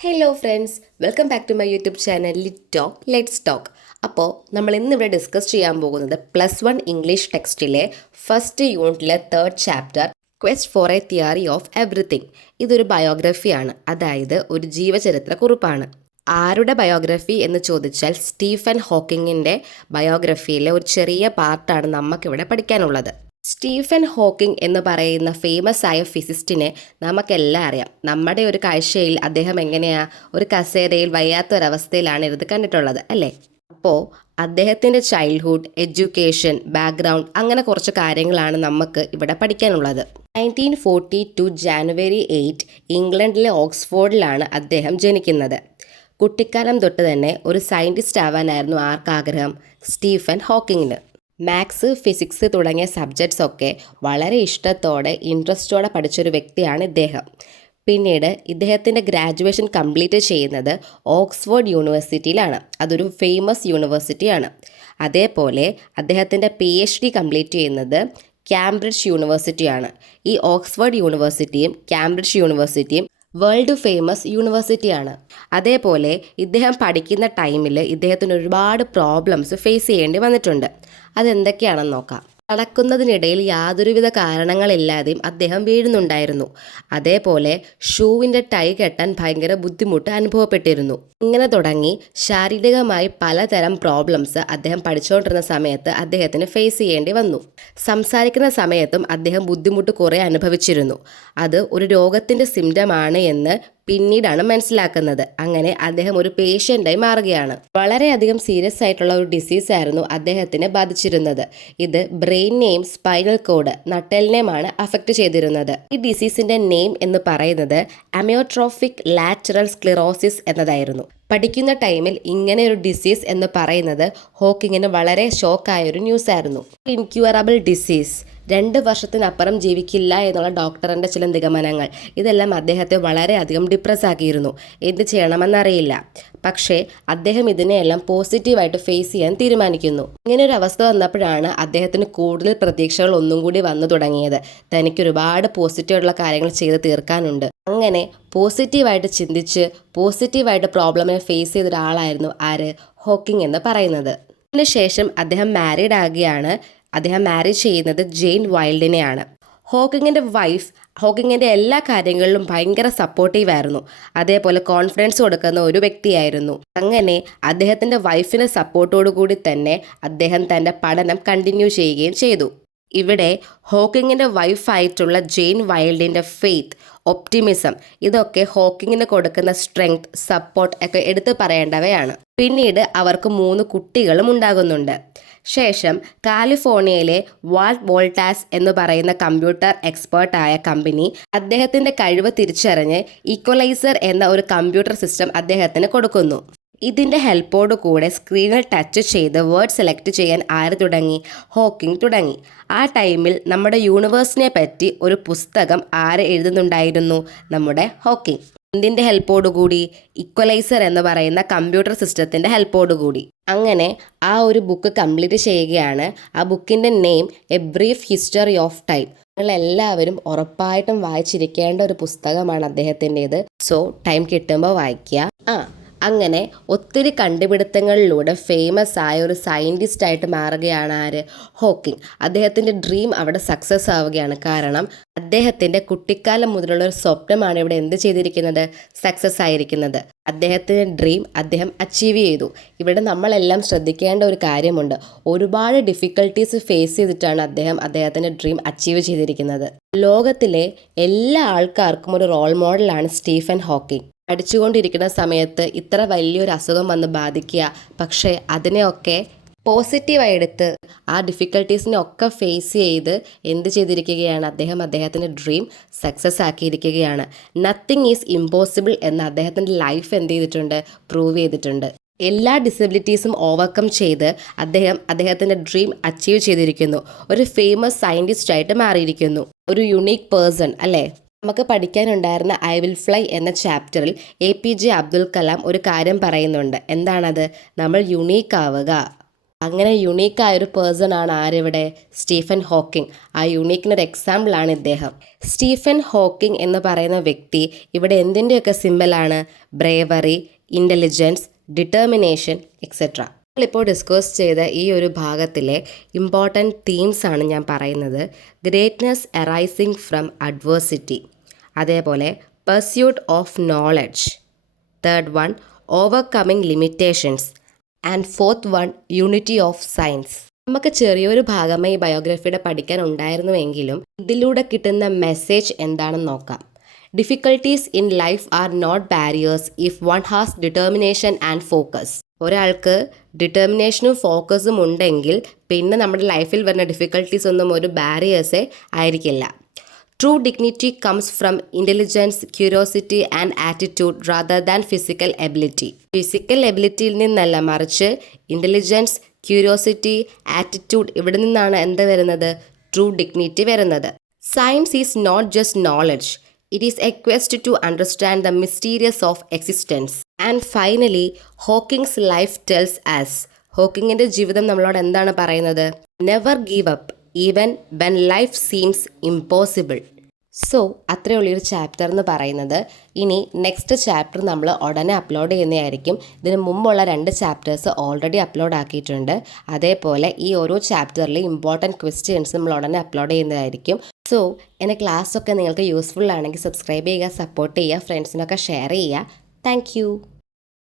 Hello friends, welcome back to my YouTube channel lit talk let's talk. അപ്പോൾ നമ്മൾ ഇന്നിവിടെ discuss ചെയ്യാൻ പോകുന്നത് +1 ഇംഗ്ലീഷ് ടെക്സ്റ്റിലെ ഫസ്റ്റ് യൂണിറ്റിലെ 3rd chapter quest for A theory of everything. ഇതൊരു ബയോഗ്രഫിയാണ്, അതായത് ഒരു ജീവചരിത്ര കുറിപ്പാണ്. ആരുടെ ബയോഗ്രഫി എന്ന് ചോദിച്ചാൽ സ്റ്റീഫൻ ഹോക്കിങ്ങിൻ്റെ ബയോഗ്രഫിയിലെ ഒരു ചെറിയ പാർട്ടാണ് നമുക്കിവിടെ പഠിക്കാനുള്ളത്. സ്റ്റീഫൻ ഹോക്കിംഗ് എന്ന് പറയുന്ന ഫേമസ് ആയ ഫിസിസ്റ്റിനെ നമുക്കെല്ലാം അറിയാം. നമ്മുടെ ഒരു കാഴ്ചയിൽ അദ്ദേഹം എങ്ങനെയാ ഒരു കസേരയിൽ വയ്യാത്തൊരവസ്ഥയിലാണ് ഇരുന്ന് കണ്ടിട്ടുള്ളത് അല്ലേ? അപ്പോൾ അദ്ദേഹത്തിൻ്റെ ചൈൽഡ്ഹുഡ്, എഡ്യൂക്കേഷൻ, ബാക്ക്ഗ്രൗണ്ട്, അങ്ങനെ കുറച്ച് കാര്യങ്ങളാണ് നമുക്ക് ഇവിടെ പഠിക്കാനുള്ളത്. 1942 ജാനുവരി 8 ഇംഗ്ലണ്ടിലെ ഓക്സ്ഫോർഡിലാണ് അദ്ദേഹം ജനിക്കുന്നത്. കുട്ടിക്കാലം തൊട്ട് തന്നെ ഒരു സയൻറ്റിസ്റ്റ് ആവാനായിരുന്നു ആർക്കാഗ്രഹം? സ്റ്റീഫൻ ഹോക്കിങ്ങിന്. മാത്സ്, ഫിസിക്സ് തുടങ്ങിയ സബ്ജക്ട്സ് ഒക്കെ വളരെ ഇഷ്ടത്തോടെ ഇൻട്രസ്റ്റോടെ പഠിച്ചൊരു വ്യക്തിയാണ് ഇദ്ദേഹം. പിന്നീട് ഇദ്ദേഹത്തിൻ്റെ ഗ്രാജുവേഷൻ കംപ്ലീറ്റ് ചെയ്യുന്നത് ഓക്സ്ഫോർഡ് യൂണിവേഴ്സിറ്റിയിലാണ്. അതൊരു ഫേമസ് യൂണിവേഴ്സിറ്റിയാണ്. അതേപോലെ അദ്ദേഹത്തിൻ്റെ PhD കംപ്ലീറ്റ് ചെയ്യുന്നത് കാംബ്രിഡ്ജ് യൂണിവേഴ്സിറ്റിയാണ്. ഈ ഓക്സ്ഫോർഡ് യൂണിവേഴ്സിറ്റിയും കാംബ്രിഡ്ജ് യൂണിവേഴ്സിറ്റിയും വേൾഡ് ഫേമസ് യൂണിവേഴ്സിറ്റിയാണ്. അതേപോലെ ഇദ്ദേഹം പഠിക്കുന്ന ടൈമിൽ ഇദ്ദേഹത്തിന് ഒരുപാട് പ്രോബ്ലംസ് ഫേസ് ചെയ്യേണ്ടി വന്നിട്ടുണ്ട്. അതെന്തൊക്കെയാണെന്ന് നോക്കാം. നടക്കുന്നതിനിടയിൽ യാതൊരുവിധ കാരണങ്ങളില്ലാതെയും അദ്ദേഹം വീഴുന്നുണ്ടായിരുന്നു. അതേപോലെ ഷൂവിൻ്റെ ടൈ കെട്ടാൻ ഭയങ്കര ബുദ്ധിമുട്ട് അനുഭവപ്പെട്ടിരുന്നു. ഇങ്ങനെ തുടങ്ങി ശാരീരികമായി പലതരം പ്രോബ്ലംസ് അദ്ദേഹം പഠിച്ചുകൊണ്ടിരുന്ന സമയത്ത് അദ്ദേഹത്തിന് ഫേസ് ചെയ്യേണ്ടി വന്നു. സംസാരിക്കുന്ന സമയത്തും അദ്ദേഹം ബുദ്ധിമുട്ട് കുറേ അനുഭവിച്ചിരുന്നു. അത് ഒരു രോഗത്തിൻ്റെ സിംറ്റമാണ് എന്ന് പിന്നീടാണ് മനസ്സിലാക്കുന്നത്. അങ്ങനെ അദ്ദേഹം ഒരു പേഷ്യൻ്റായി മാറുകയാണ്. വളരെയധികം സീരിയസ് ആയിട്ടുള്ള ഒരു ഡിസീസ് ആയിരുന്നു അദ്ദേഹത്തിനെ ബാധിച്ചിരുന്നത്. ഇത് ബ്രെയിനെയും സ്പൈനൽ കോഡ്, നട്ടെല്ലിനെയുമാണ് അഫക്റ്റ് ചെയ്തിരുന്നത്. ഈ ഡിസീസിന്റെ നെയിം എന്ന് പറയുന്നത് അമിയോട്രോഫിക് ലാറ്ററൽ സ്ക്ലിറോസിസ് എന്നതായിരുന്നു. പഠിക്കുന്ന ടൈമിൽ ഇങ്ങനെ ഒരു ഡിസീസ് എന്ന് പറയുന്നത് ഹോക്കിങ്ങിന് വളരെ ഷോക്കായൊരു ന്യൂസ് ആയിരുന്നു. ഇൻക്യൂറബിൾ ഡിസീസ്, 2 വർഷത്തിനപ്പുറം ജീവിക്കില്ല എന്നുള്ള ഡോക്ടറിൻ്റെ ചില നിഗമനങ്ങൾ, ഇതെല്ലാം അദ്ദേഹത്തെ വളരെയധികം ഡിപ്രസ് ആക്കിയിരുന്നു. എന്ത് ചെയ്യണമെന്നറിയില്ല. പക്ഷേ അദ്ദേഹം ഇതിനെയെല്ലാം പോസിറ്റീവായിട്ട് ഫേസ് ചെയ്യാൻ തീരുമാനിക്കുന്നു. ഇങ്ങനെ ഒരു അവസ്ഥ വന്നപ്പോഴാണ് അദ്ദേഹത്തിന് കൂടുതൽ പ്രതീക്ഷകൾ ഒന്നും കൂടി വന്നു തുടങ്ങിയത്. തനിക്ക് ഒരുപാട് പോസിറ്റീവായിട്ടുള്ള കാര്യങ്ങൾ ചെയ്ത് തീർക്കാനുണ്ട്. അങ്ങനെ പോസിറ്റീവായിട്ട് ചിന്തിച്ച് പോസിറ്റീവായിട്ട് പ്രോബ്ലമിനെ ഫേസ് ചെയ്ത ഒരാളായിരുന്നു ആര്? ഹോക്കിംഗ് എന്ന് പറയുന്നത്. അതിനുശേഷം അദ്ദേഹം മാരീഡ് ആകുകയാണ്. അദ്ദേഹം മാരേജ് ചെയ്യുന്നത് ജെയിൻ വൈൽഡിനെയാണ്. ഹോക്കിങ്ങിൻ്റെ വൈഫ് ഹോക്കിങ്ങിൻ്റെ എല്ലാ കാര്യങ്ങളിലും ഭയങ്കര സപ്പോർട്ടീവ് ആയിരുന്നു. അതേപോലെ കോൺഫിഡൻസ് കൊടുക്കുന്ന ഒരു വ്യക്തിയായിരുന്നു. അങ്ങനെ അദ്ദേഹത്തിൻ്റെ വൈഫിൻ്റെ സപ്പോർട്ടോടു കൂടി തന്നെ അദ്ദേഹം തൻ്റെ പഠനം കണ്ടിന്യൂ ചെയ്യുകയും ചെയ്തു. ഇവിടെ ഹോക്കിങ്ങിൻ്റെ വൈഫായിട്ടുള്ള ജെയിൻ വൈൽഡിൻ്റെ ഫെയ്ത്ത്, ഒപ്റ്റിമിസം, ഇതൊക്കെ ഹോക്കിങ്ങിന് കൊടുക്കുന്ന സ്ട്രെങ്ത്, സപ്പോർട്ട് ഒക്കെ എടുത്തു പറയേണ്ടവയാണ്. പിന്നീട് അവർക്ക് 3 കുട്ടികളും ഉണ്ടാകുന്നുണ്ട്. ശേഷം കാലിഫോർണിയയിലെ വാൾട്ട് വോൾട്ടാസ് എന്ന് പറയുന്ന കമ്പ്യൂട്ടർ എക്സ്പേർട്ടായ കമ്പനി അദ്ദേഹത്തിൻ്റെ കഴിവ് തിരിച്ചറിഞ്ഞ് ഈക്വലൈസർ എന്ന ഒരു കമ്പ്യൂട്ടർ സിസ്റ്റം അദ്ദേഹത്തിന് കൊടുക്കുന്നു. ഇതിൻ്റെ ഹെൽപ്പോടു കൂടെ സ്ക്രീനിൽ ടച്ച് ചെയ്ത് വേർഡ് സെലക്ട് ചെയ്യാൻ ആര് തുടങ്ങി? ഹോക്കിംഗ് തുടങ്ങി. ആ ടൈമിൽ നമ്മുടെ യൂണിവേഴ്സിനെ പറ്റി ഒരു പുസ്തകം ആര് എഴുതുന്നുണ്ടായിരുന്നു? നമ്മുടെ ഹോക്കിംഗ്. എന്തിൻ്റെ ഹെൽപ്പോടുകൂടി? ഈക്വലൈസർ എന്ന് പറയുന്ന കമ്പ്യൂട്ടർ സിസ്റ്റത്തിൻ്റെ ഹെൽപ്പോടുകൂടി. അങ്ങനെ ആ ഒരു ബുക്ക് കംപ്ലീറ്റ് ചെയ്യുകയാണ്. ആ ബുക്കിൻ്റെ name A brief history of time. നിങ്ങളെല്ലാവരും ഉറപ്പായിട്ടും വായിച്ചിരിക്കേണ്ട ഒരു പുസ്തകമാണ് അദ്ദേഹത്തിൻ്റേത്. സോ ടൈം കിട്ടുമ്പോൾ വായിക്കുക. അങ്ങനെ ഒത്തിരി കണ്ടുപിടുത്തങ്ങളിലൂടെ ഫേമസ് ആയ ഒരു സയൻറ്റിസ്റ്റ് ആയിട്ട് മാറുകയാണ് ആര്? ഹോക്കിംഗ്. അദ്ദേഹത്തിൻ്റെ ഡ്രീം അവിടെ സക്സസ് ആവുകയാണ്. കാരണം അദ്ദേഹത്തിൻ്റെ കുട്ടിക്കാലം മുതലുള്ള ഒരു സ്വപ്നമാണ് ഇവിടെ എന്ത് ചെയ്തിരിക്കുന്നത്? സക്സസ് ആയിരിക്കുന്നത്. അദ്ദേഹത്തിൻ്റെ ഡ്രീം അദ്ദേഹം അച്ചീവ് ചെയ്തു. ഇവിടെ നമ്മളെല്ലാം ശ്രദ്ധിക്കേണ്ട ഒരു കാര്യമുണ്ട്. ഒരുപാട് ഡിഫിക്കൽട്ടീസ് ഫേസ് ചെയ്തിട്ടാണ് അദ്ദേഹത്തിൻ്റെ ഡ്രീം അച്ചീവ് ചെയ്തിരിക്കുന്നത്. ലോകത്തിലെ എല്ലാ ആൾക്കാർക്കും ഒരു റോൾ മോഡലാണ് സ്റ്റീഫൻ ഹോക്കിംഗ്. പഠിച്ചുകൊണ്ടിരിക്കുന്ന സമയത്ത് ഇത്ര വലിയൊരു അസുഖം വന്ന് ബാധിക്കുക, പക്ഷേ അതിനെയൊക്കെ പോസിറ്റീവായി എടുത്ത് ആ ഡിഫിക്കൽട്ടീസിനെ ഒക്കെ ഫേസ് ചെയ്ത് എന്ത് ചെയ്തിരിക്കുകയാണ്? അദ്ദേഹത്തിൻ്റെ ഡ്രീം സക്സസ് ആക്കിയിരിക്കുകയാണ്. നത്തിങ് ഈസ് ഇമ്പോസിബിൾ എന്ന് അദ്ദേഹത്തിൻ്റെ ലൈഫ് എന്ത് ചെയ്തിട്ടുണ്ട്? പ്രൂവ് ചെയ്തിട്ടുണ്ട്. എല്ലാ ഡിസബിലിറ്റീസും ഓവർകം ചെയ്ത് അദ്ദേഹത്തിൻ്റെ ഡ്രീം അച്ചീവ് ചെയ്തിരിക്കുന്നു. ഒരു ഫേമസ് സയൻറ്റിസ്റ്റ് ആയിട്ട് മാറിയിരിക്കുന്നു. ഒരു യുണീക്ക് പേഴ്സൺ അല്ലേ? നമുക്ക് പഠിക്കാനുണ്ടായിരുന്ന ഐ വിൽ ഫ്ലൈ എന്ന ചാപ്റ്ററിൽ APJ അബ്ദുൽ കലാം ഒരു കാര്യം പറയുന്നുണ്ട്. എന്താണത്? നമ്മൾ യുണീക്ക് ആവുക. അങ്ങനെ യുണീക്കായ ഒരു പേഴ്സൺ ആണ് ആരിവിടെ? Stephen Hawking. ആ യുണീക്കിനൊരു എക്സാമ്പിളാണ് ഇദ്ദേഹം. സ്റ്റീഫൻ ഹോക്കിംഗ് എന്ന് പറയുന്ന വ്യക്തി ഇവിടെ എന്തിൻ്റെയൊക്കെ സിമ്പലാണ്? Bravery, intelligence, determination etcetera. ഇപ്പോൾ ഡിസ്കസ് ചെയ്ത ഈ ഒരു ഭാഗത്തിലെ ഇമ്പോർട്ടൻറ്റ് തീംസ് ആണ് ഞാൻ പറയുന്നത്. ഗ്രേറ്റ്നെസ് അറൈസിങ് ഫ്രം അഡ്വേഴ്സിറ്റി, അതേപോലെ pursuit of knowledge, third one overcoming limitations, and fourth one unity of science. നമുക്ക് ചെറിയൊരു ഭാഗമേ ഈ ബയോഗ്രഫിയുടെ പഠിക്കാൻ ഉണ്ടായിരുന്നുവെങ്കിലും ഇതിലൂടെ കിട്ടുന്ന മെസ്സേജ് എന്താണെന്ന് നോക്കാം. Difficulties in life are not barriers if one has determination and focus. ഒരാൾക്ക് ഡിറ്റർമിനേഷനും ഫോക്കസും ഉണ്ടെങ്കിൽ പിന്നെ നമ്മുടെ ലൈഫിൽ വരുന്ന ഡിഫിക്കൽട്ടീസ് ഒന്നും ഒരു ബാരിയേഴ്സേ ആയിരിക്കില്ല. True dignity comes from intelligence, curiosity and attitude rather than physical ability. Physical എബിലിറ്റിയിൽ നിന്നല്ല, മറിച്ച് ഇൻ്റലിജൻസ്, ക്യൂരിയോസിറ്റി, ആറ്റിറ്റ്യൂഡ്, ഇവിടെ നിന്നാണ് എന്ത് വരുന്നത്? ട്രൂ ഡിഗ്നിറ്റി വരുന്നത്. Science is not just knowledge, it is a quest to understand the mysteries of existence. And finally, Hawking's life tells us, ഹോക്കിങ്ങിൻ്റെ ജീവിതം നമ്മളോട് എന്താണ് പറയുന്നത്? Never give up even when life seems impossible. So അത്രയുള്ളൊരു chapter എന്ന് പറയുന്നത്. ഇനി next chapter നമ്മൾ ഉടനെ അപ്ലോഡ് ചെയ്യുന്നതായിരിക്കും. ഇതിന് മുമ്പുള്ള 2 ചാപ്റ്റേഴ്സ് ഓൾറെഡി അപ്ലോഡ് ആക്കിയിട്ടുണ്ട്. അതേപോലെ ഈ ഓരോ ചാപ്റ്ററിലെ ഇമ്പോർട്ടൻറ്റ് ക്വസ്റ്റ്യൻസ് നമ്മൾ ഉടനെ അപ്ലോഡ് ചെയ്യുന്നതായിരിക്കും. സോ എൻ്റെ ക്ലാസ്സൊക്കെ നിങ്ങൾക്ക് യൂസ്ഫുൾ ആണെങ്കിൽ സബ്സ്ക്രൈബ് ചെയ്യുക, സപ്പോർട്ട് ചെയ്യുക, ഫ്രണ്ട്സിനൊക്കെ ഷെയർ ചെയ്യുക. താങ്ക്